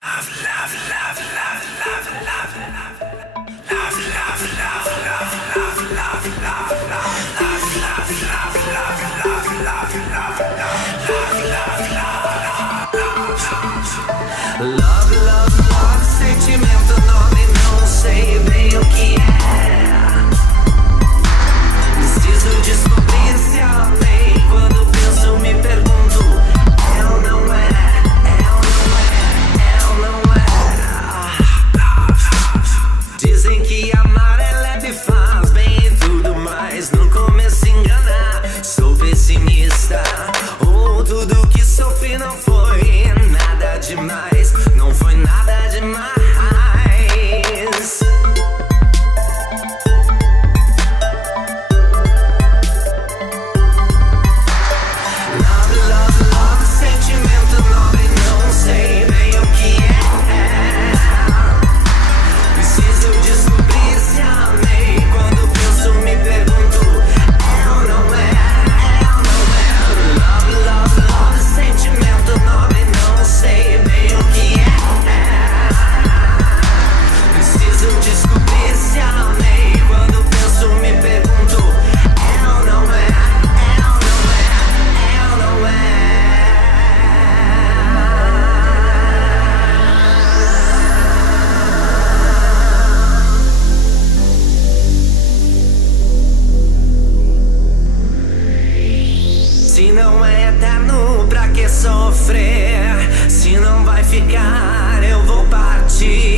Love, love, love, sentimento nobre, não sei bem o que é. Preciso descobrir se amei. Quando penso, me pergunto: é ou não é? É ou não é? É ou não é? Dizem que amar é leve, faz bem e tudo mais. No começo engana, sou pessimista. Tudo que sofri não foi nada demais. Não foi nada demais. Love, love, love, sentimento nobre, não sei bem o que é. Preciso descobrir se amei. Quando penso, me pergunto: é ou não é? É ou não é? Love, love, love, sentimento nobre, não sei bem o que é. Preciso descobrir se amei. Quando penso, me pergunto: é ou não é? É ou não é? É ou não é? Se não é eterno, pra que sofrer? Se não vai ficar, eu vou partir.